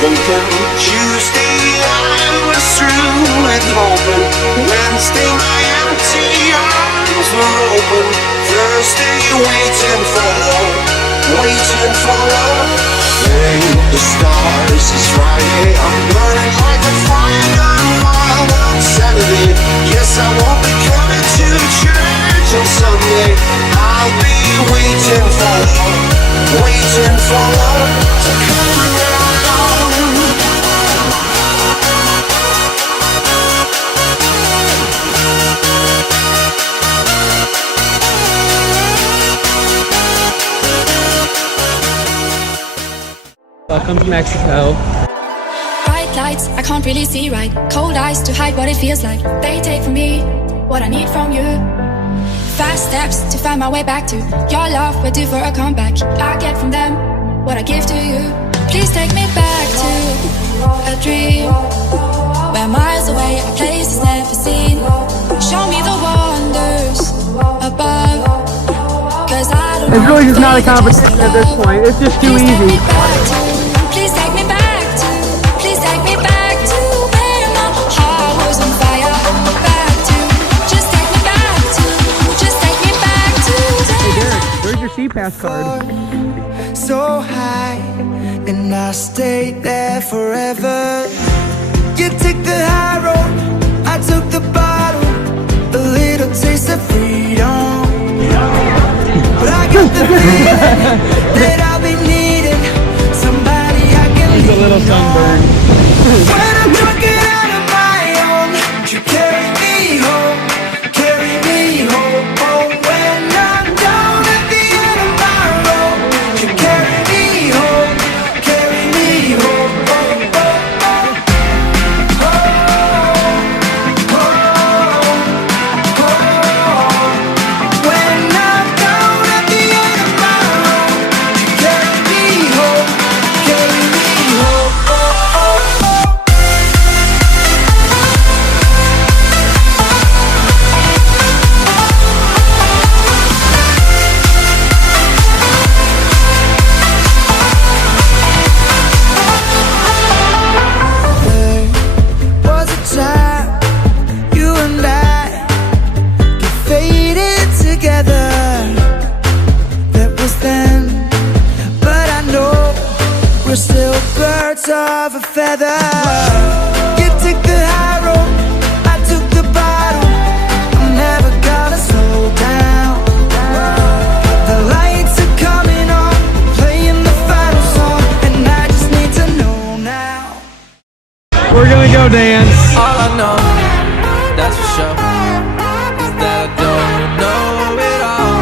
broken. Tuesday I was through with hoping. Wednesday my empty arms were open. Thursday waiting for love, waiting for love. Thank the stars, it's Friday. I'm burning like a fire gone wild on Saturday. Yes, I won't be coming to church on Sunday. I'll be waiting for love, waiting for love to come around. Welcome to Mexico. Bright lights, I can't really see right. Cold eyes to hide what it feels like. They take from me what I need from you. Fast steps to find my way back to your love. We're due for a comeback. I get from them what I give to you. Please take me back to a dream where miles away, a place is never seen. Show me the wonders above. Cause I don't It's really just not a competition at this point. It's just too easy. Please take me back to, please take me back to where my heart was on fire. Back to, just take me back to, just take me back to. Hey Derek, where's your C-Pass card? So high, and I stayed there forever. You took the high road, I took the bottle. A little taste of freedom. But I got the feeling that I'll be needing somebody I can lean a little sunburn. When I'm drunken out of my own, you carry me home, carry me home. Oh, when I'm down at the end of my road, you carry me home, carry me home. Oh, oh, oh. Oh, oh, oh, oh. When I'm down at the end of my road, you carry me home, carry me home. Oh, oh, oh. There was a time you and I get faded together. That was then, but I know we're still birds of a feather. You took the high road, I took the bottle. I'm never gonna slow down. The lights are coming on, playing the final song, and I just need to know now. We're gonna go dance. All I know, that's for sure, is that I don't know it all.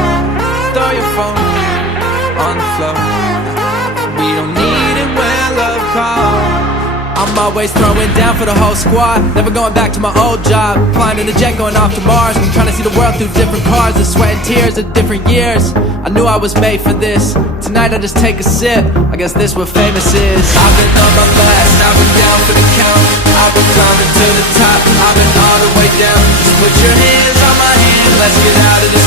Throw your phone on the floor. We don't need it when love calls. I'm always throwing down for the whole squad. Never going back to my old job. Flying in the jet, going off to Mars. I'm trying to see the world through different cars. The sweat and tears of different years. I knew I was made for this. Tonight I just take a sip. I guess this what famous is. I've been on my last, I've been down for the count. I've been climbing to the top, I've been all the way down. Just put your hands on my hand, let's get out of this